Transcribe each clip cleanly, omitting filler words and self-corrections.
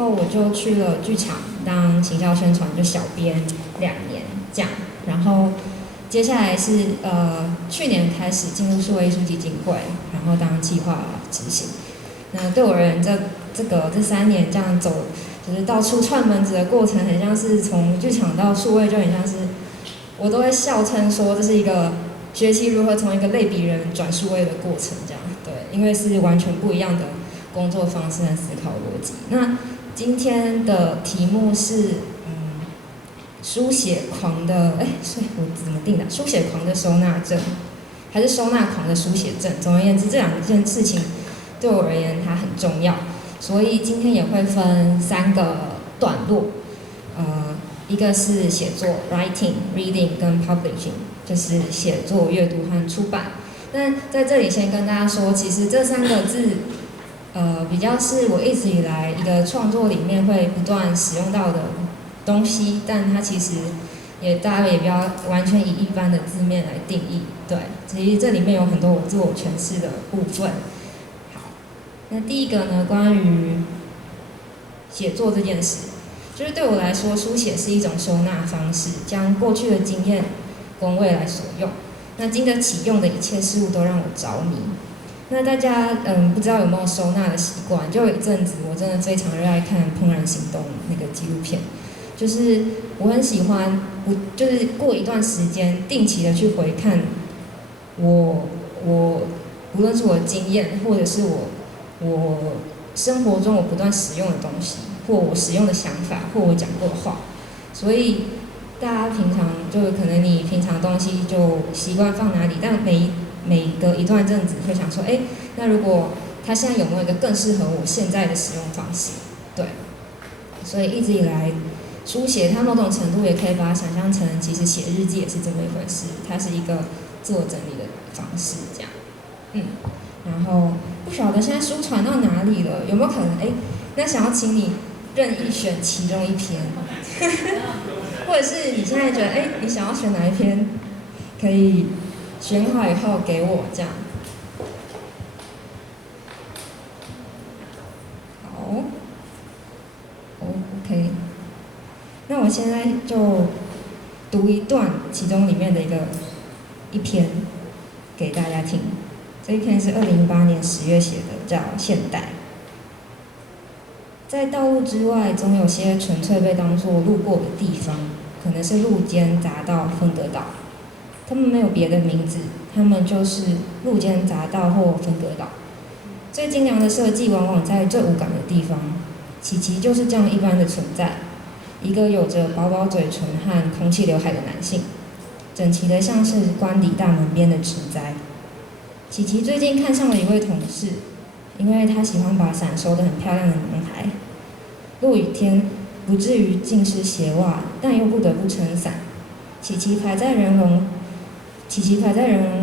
后，我就去了剧场当行销宣传，就小编2年这样。然后接下来是去年开始进入数位艺术基金会，然后当企划执行。那对我而言，这3年这样走，就是到处串门子的过程，很像是从剧场到数位，就很像是我都会笑称说这是一个学习如何从一个类比人转数位的过程，这样对，因为是完全不一样的工作方式和思考逻辑。那今天的题目是书写狂的，所以我怎么定的？书写狂的收纳症，还是收纳狂的书写症？总而言之，这2件事情对我而言它很重要，所以今天也会分3个段落，一个是写作 （writing、reading） 跟 publishing， 就是写作、阅读和出版。但在这里先跟大家说，其实这3个字，比较是我一直以来一个创作里面会不断使用到的东西，但它其实大家也不要完全以一般的字面来定义。对，其实这里面有很多我自我诠释的部分。好，那第一个呢，关于写作这件事，就是对我来说，书写是一种收纳方式，将过去的经验供未来所用。那经得起用的一切事物都让我着迷。那大家不知道有没有收纳的习惯？就有一阵子我真的非常热爱看《怦然心动》那个纪录片，就是我很喜欢，就是过一段时间定期的去回看我无论是我的经验，或者是我生活中我不断使用的东西，或我使用的想法，或我讲过的话。所以大家平常就可能你平常东西就习惯放哪里，但每隔一段阵子会想说，那如果它现在有没有一个更适合我现在的使用方式？对，所以一直以来，书写它某种程度也可以把它想象成，其实写日记也是这么一回事，它是一个自我整理的方式，这样。然后不晓得现在书传到哪里了，有没有可能？那想要请你任意选其中一篇，或者是你现在觉得，你想要选哪一篇，可以选好以后给我这样。好 ，OK。那我现在就读一段其中里面的一篇给大家听。这一篇是2018年10月写的，叫《现代》。在道路之外，总有些纯粹被当作路过的地方，可能是路肩、匝道、分隔岛。他们没有别的名字，他们就是路肩、匝道或分隔岛。最精良的设计往往在最无感的地方。琪琪就是这样一般的存在，一个有着薄薄嘴唇和空气刘海的男性，整齐的像是官邸大门边的植栽。琪琪最近看上了一位同事，因为他喜欢把伞收得很漂亮的男孩。落雨天不至于浸湿鞋袜，但又不得不撑伞。琪琪排在人龙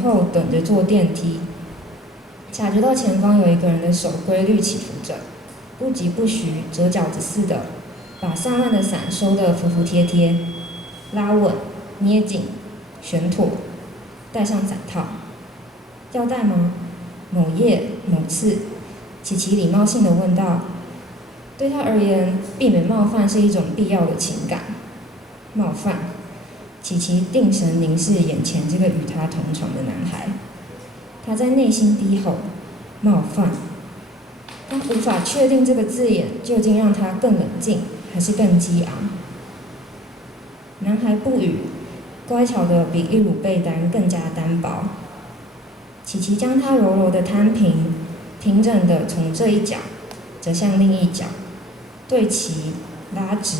后等着坐电梯，察觉到前方有一个人的手规律起伏着，不疾不徐，折饺子似的，把散乱的伞收得服服帖帖，拉稳、捏紧、旋妥，戴上伞套。要戴吗？某夜某次，琪琪礼貌性地问道。对他而言，避免冒犯是一种必要的情感。冒犯，琪琪定神凝视眼前这个与他同床的男孩，他在内心低吼：冒犯。他无法确定这个字眼究竟让他更冷静，还是更激昂。男孩不语，乖巧的比一乳被单更加单薄。琪琪将它柔柔的摊平，平整的从这一角折向另一角，对齐拉直，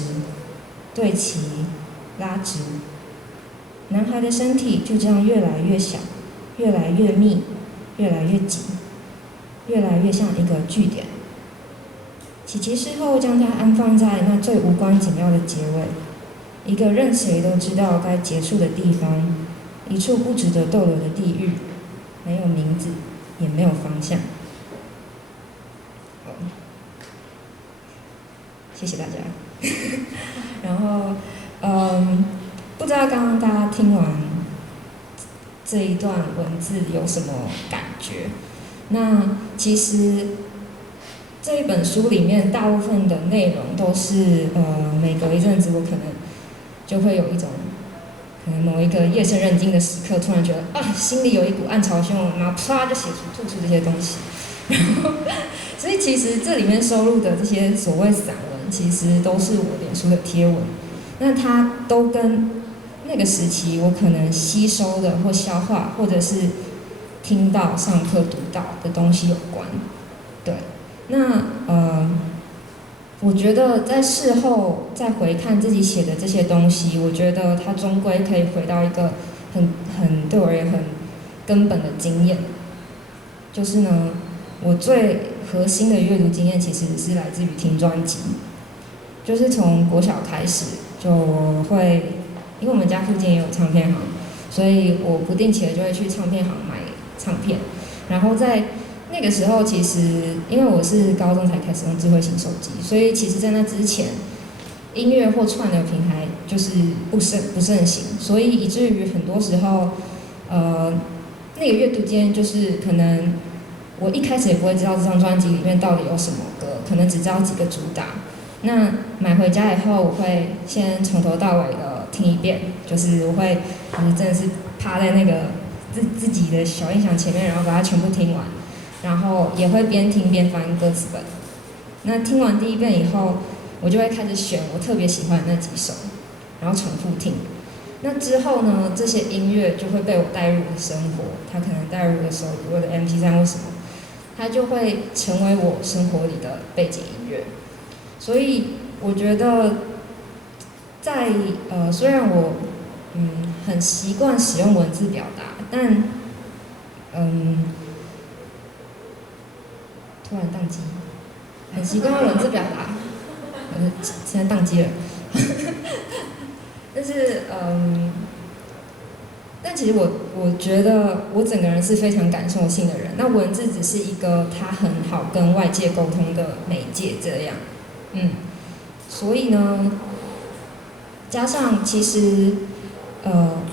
对齐拉直。男孩的身体就这样越来越小，越来越密，越来越紧，越来越像一个句点。琪琪事后将它安放在那最无关紧要的结尾，一个任谁都知道该结束的地方，一处不值得逗留的地狱，没有名字，也没有方向。好，谢谢大家。然后，不知道刚刚大家听完这一段文字有什么感觉？那其实这一本书里面大部分的内容都是每隔一阵子我可能就会有一种可能某一个夜深人静的时刻，突然觉得啊心里有一股暗潮汹涌，然后啪就吐出这些东西，然后所以其实这里面收录的这些所谓散文，其实都是我脸书的贴文，那它都跟那个时期我可能吸收的或消化，或者是听到、上课读到的东西有关。对，那我觉得在事后再回看自己写的这些东西，我觉得它终归可以回到一个很对我而言很根本的经验，就是呢，我最核心的阅读经验其实是来自于听专辑，就是从国小开始就会，因为我们家附近也有唱片行，所以我不定期的就会去唱片行买唱片，然后在那个时候，其实因为我是高中才开始用智慧型手机，所以其实在那之前，音乐或串流平台就是不盛行，所以以至于很多时候，那个阅读经验就是可能我一开始也不会知道这张专辑里面到底有什么歌，可能只知道几个主打。那买回家以后，我会先从头到尾的听一遍，就是我会真的是趴在那个自己的小音响前面，然后把它全部听完。然后也会边听边翻歌词本。那听完第一遍以后，我就会开始选我特别喜欢的那几首，然后重复听。那之后呢，这些音乐就会被我带入我的生活，它可能带入我的手机、我的 MP3或什么，它就会成为我生活里的背景音乐。所以我觉得在虽然我很习惯使用文字表达，但突然宕机，很习惯用文字表达，现在宕机了。但是但其实我觉得我整个人是非常感受性的人，那文字只是一个它很好跟外界沟通的媒介，这样，所以呢，加上其实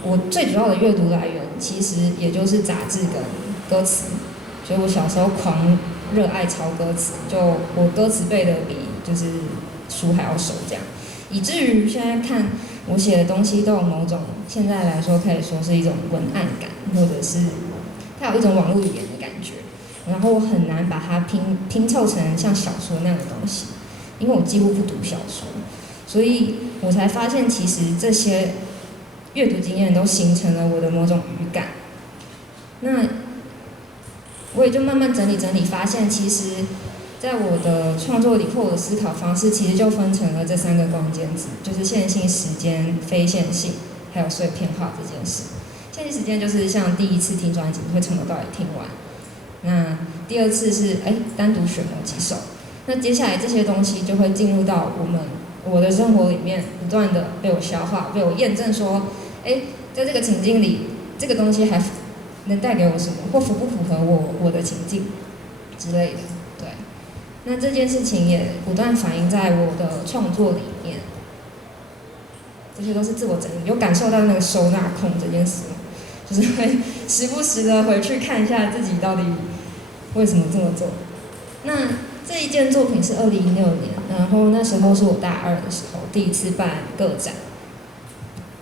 我最主要的阅读来源其实也就是杂志跟歌词，所以我小时候狂热爱抄歌词，就我歌词背的比就是书还要熟这样，以至于现在看我写的东西都有某种现在来说可以说是一种文案感，或者是它有一种网络语言的感觉，然后我很难把它拼凑成像小说那样的东西，因为我几乎不读小说，所以我才发现其实这些阅读经验都形成了我的某种语感。那我也就慢慢整理，发现其实在我的创作里或我的思考方式，其实就分成了这3个关键字，就是线性时间、非线性，还有碎片化这件事。线性时间就是像第一次听专辑会从头到尾听完，那第二次是单独选某几首，那接下来这些东西就会进入到我的生活里面，不断的被我消化，被我验证说，在这个情境里，这个东西还能带给我什么，或符不符合我的情境之类的。对，那这件事情也不断反映在我的创作里面，这些都是自我整理，有感受到那个收纳控这件事吗？就是会时不时的回去看一下自己到底为什么这么做。那这一件作品是2016年，然后那时候是我大2的时候第一次办个展，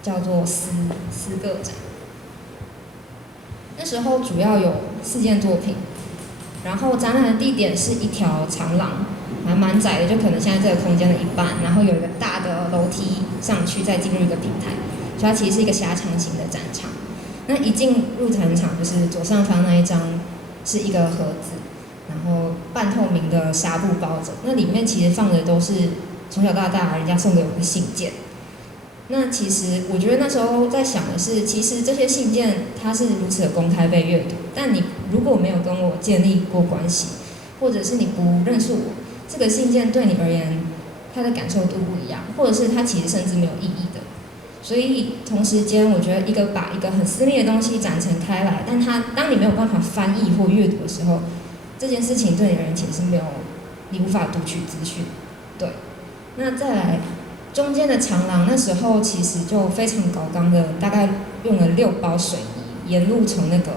叫做思个展。那时候主要有4件作品，然后展览的地点是一条长廊，还蛮窄的，就可能现在这个空间的一半，然后有一个大的楼梯上去，再进入一个平台，所以它其实是一个狭长型的展场。那一进入展场，就是左上方那一张是一个盒子，然后半透明的纱布包着，那里面其实放的都是从小到大人家送给我的信件。那其实我觉得那时候在想的是，其实这些信件它是如此的公开被阅读，但你如果没有跟我建立过关系，或者是你不认识我，这个信件对你而言，它的感受度不一样，或者是它其实甚至没有意义的。所以同时间，我觉得把一个很私密的东西展陈开来，但当你没有办法翻译或阅读的时候，这件事情对你而言其实是没有，你无法读取资讯。对，那再来。中间的长廊那时候其实就非常高刚的，大概用了6包水泥，沿路从那个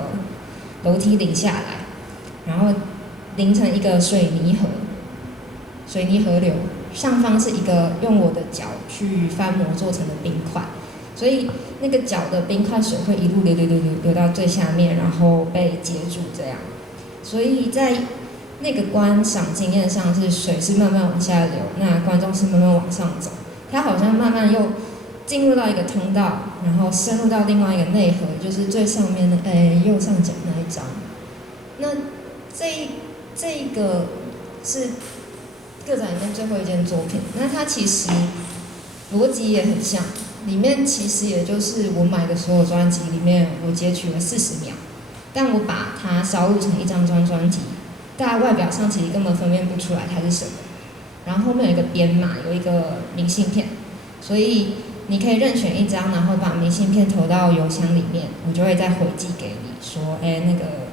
楼梯淋下来，然后淋成一个水泥河，水泥河流，上方是一个用我的脚去翻模做成的冰块，所以那个脚的冰块水会一路流到最下面，然后被接住这样。所以在那个观赏经验上是水是慢慢往下流，那观众是慢慢往上走，它好像慢慢又进入到一个通道，然后深入到另外一个内核，就是最上面的右上角那一张。那这个是个展里面最后一件作品，那它其实逻辑也很像，里面其实也就是我买的所有专辑里面，我截取了40秒，但我把它烧录成一张专辑，大家外表上其实根本分辨不出来它是什么。然后后面有一个编码，有一个明信片，所以你可以任选一张，然后把明信片投到邮箱里面，我就会再回寄给你说，那个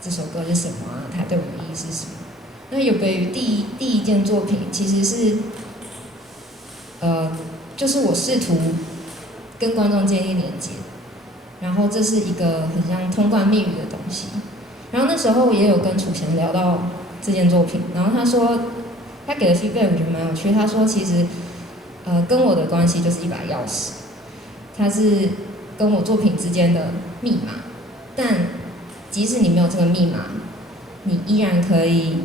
这首歌是什么啊？它对我的意义是什么？那有别于第一件作品，其实是，就是我试图跟观众建立连接，然后这是一个很像通关密语的东西。然后那时候也有跟楚翔聊到这件作品，然后他说他给的 feedback 我觉得蛮有趣，他说其实跟我的关系就是一把钥匙，它是跟我作品之间的密码，但即使你没有这个密码，你依然可以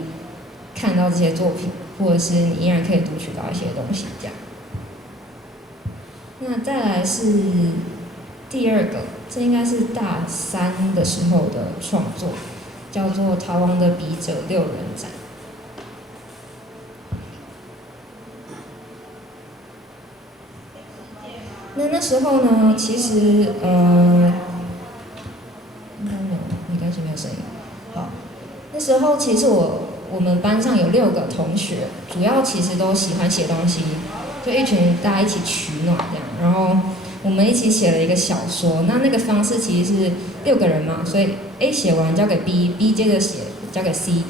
看到这些作品，或者是你依然可以读取到一些东西这样。那再来是第二个，这应该是大3的时候的创作，叫做《逃亡的笔者6人展》。那时候呢，其实应该没有，应该是没有声音。好，那时候其实我们班上有6个同学，主要其实都喜欢写东西，就一群大家一起取暖这样，然后我们一起写了一个小说。那个方式其实是6个人嘛，所以 A 写完交给 B，B 接着写交给 C，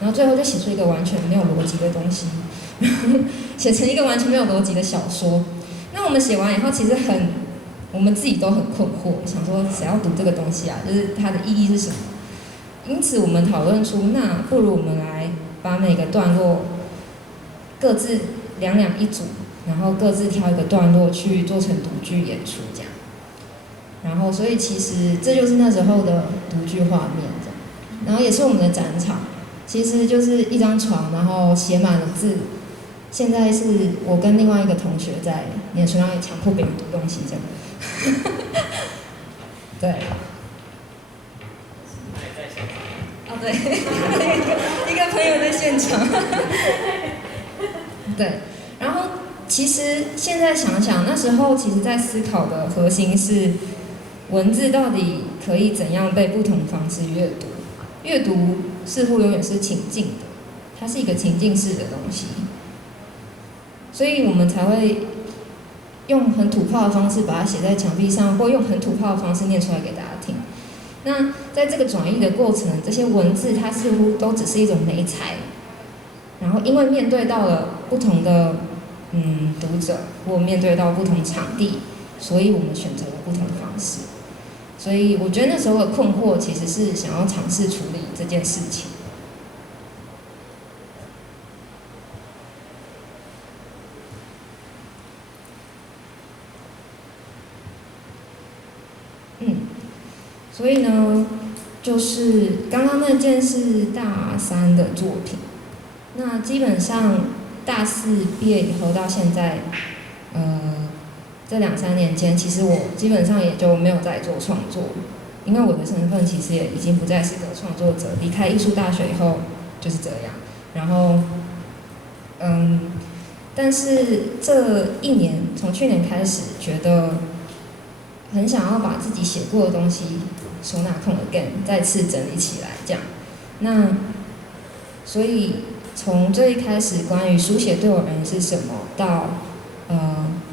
然后最后就写出一个完全没有逻辑的东西，写成一个完全没有逻辑的小说。那我们写完以后，其实我们自己都很困惑，想说谁要读这个东西啊？就是它的意义是什么？因此我们讨论出，那不如我们来把每个段落各自2一组，然后各自挑一个段落去做成读剧演出这样。然后所以其实这就是那时候的读剧画面这样。然后也是我们的展场，其实就是一张床，然后写满了字。现在是我跟另外一个同学在脸书上也强迫别人读东西这样。对。对，一个朋友在现场。对，然后其实现在想想，那时候其实在思考的核心是，文字到底可以怎样被不同方式阅读？阅读似乎永远是情境的，它是一个情境式的东西。所以我们才会用很土炮的方式把它写在墙壁上，或用很土炮的方式念出来给大家听。那在这个转译的过程，这些文字它似乎都只是一种媒材，然后因为面对到了不同的读者，或面对到不同场地，所以我们选择了不同的方式。所以我觉得那时候的困惑其实是想要尝试处理这件事情。所以呢，就是刚刚那件是大3的作品，那基本上大4毕业以后到现在，这2、3年间，其实我基本上也就没有再做创作，因为我的身份其实也已经不再是个创作者，离开艺术大学以后就是这样。然后，但是这1年，从去年开始，觉得很想要把自己写过的东西收纳空 again 再次整理起来，这样。那所以从最一开始关于书写对我而言是什么，到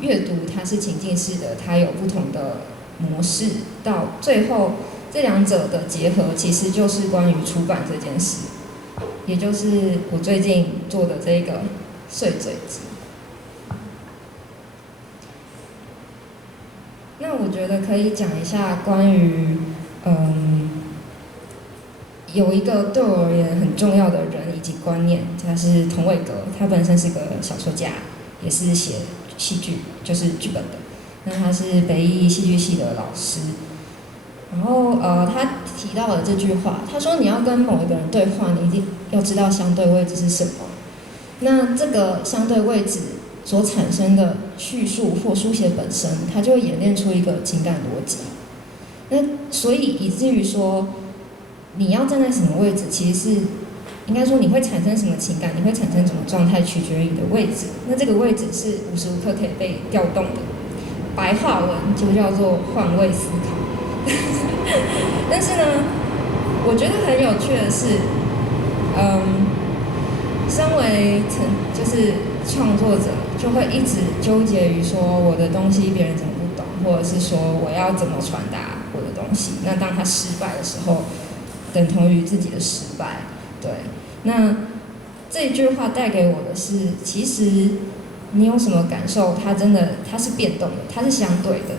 阅读它是情境式的，它有不同的模式，到最后这2者的结合，其实就是关于出版这件事，也就是我最近做的这个碎嘴集。那我觉得可以讲一下关于有一个对我而言很重要的人，以及观念，他是童伟格，他本身是个小说家，也是写戏剧，就是剧本的。那他是北艺戏剧系的老师。然后他提到了这句话，他说你要跟某一个人对话，你一定要知道相对位置是什么。那这个相对位置所产生的叙述或书写本身，它就会演练出一个情感逻辑。那所以以至于说，你要站在什么位置，其实是应该说你会产生什么情感，你会产生什么状态，取决于你的位置。那这个位置是无时无刻可以被调动的。白话文就叫做换位思考。但是呢，我觉得很有趣的是，身为就是创作者，就会一直纠结于说我的东西别人怎么不懂，或者是说我要怎么传达我的东西。那当他失败的时候，等同于自己的失败。对，那这一句话带给我的是，其实你有什么感受，它是变动的，它是相对的。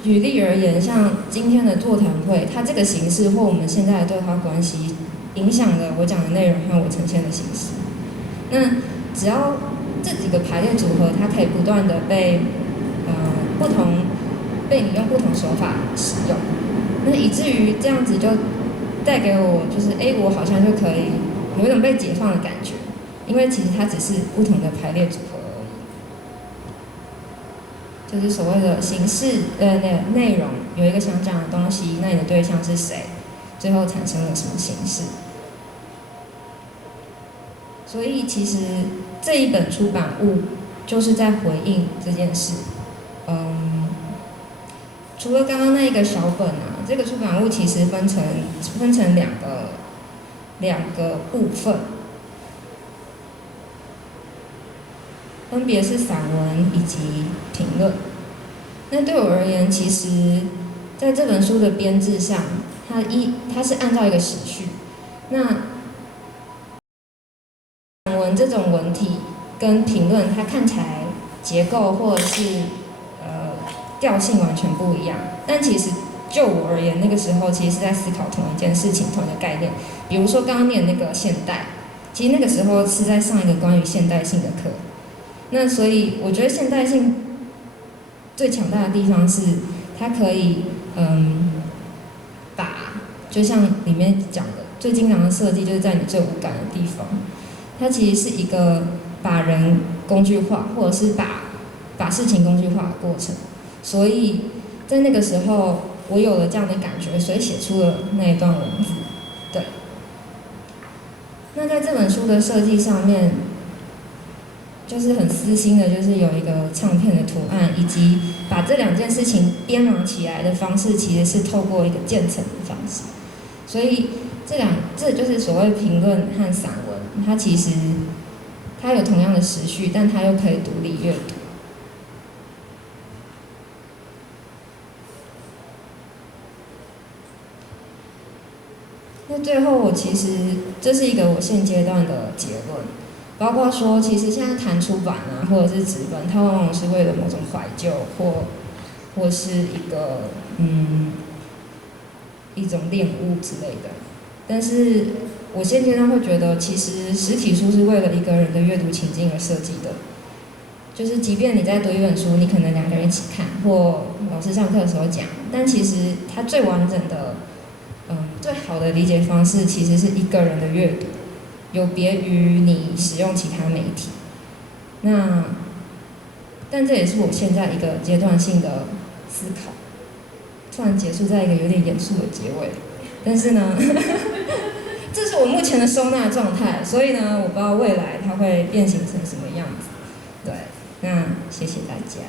举例而言，像今天的座谈会，它这个形式或我们现在的对话关系，影响了我讲的内容和我呈现的形式。那只要这几个排列组合，它可以不断的被你用不同手法使用，那以至于这样子就带给我就是我好像就可以有一种被解放的感觉，因为其实它只是不同的排列组合。就是所谓的形式内容有一个想讲的东西，那你的对象是谁，最后产生了什么形式？所以其实这一本出版物就是在回应这件事。除了刚刚那一个小本啊，这个出版物其实分成两个部分。分别是散文以及评论。那对我而言，其实在这本书的编制上，它是按照一个时序。那散文这种文体跟评论，它看起来结构或者是调性完全不一样。但其实就我而言，那个时候其实是在思考同一件事情、同一个概念。比如说刚刚念那个现代，其实那个时候是在上一个关于现代性的课。那所以我觉得现代性最强大的地方是，它可以就像里面讲的，最精良的设计就是在你最无感的地方。它其实是一个把人工具化，或者是把事情工具化的过程。所以在那个时候，我有了这样的感觉，所以写出了那一段文字。对。那在这本书的设计上面，就是很私心的，就是有一个唱片的图案，以及把这两件事情编码起来的方式，其实是透过一个渐层的方式。所以这就是所谓评论和散文，它其实它有同样的时序，但它又可以独立阅读。那最后，我其实这是一个我现阶段的结论。包括说，其实现在谈出版啊，或者是纸本，它往往是为了某种怀旧，或是一种恋物之类的。但是我现阶段会觉得，其实实体书是为了一个人的阅读情境而设计的。就是即便你在读一本书，你可能两个人一起看，或老师上课的时候讲，但其实它最完整的，最好的理解方式，其实是一个人的阅读。有别于你使用其他媒体，但这也是我现在一个阶段性的思考。突然结束在一个有点严肃的结尾，但是呢，这是我目前的收纳状态，所以呢，我不知道未来它会变形成什么样子。对，那谢谢大家。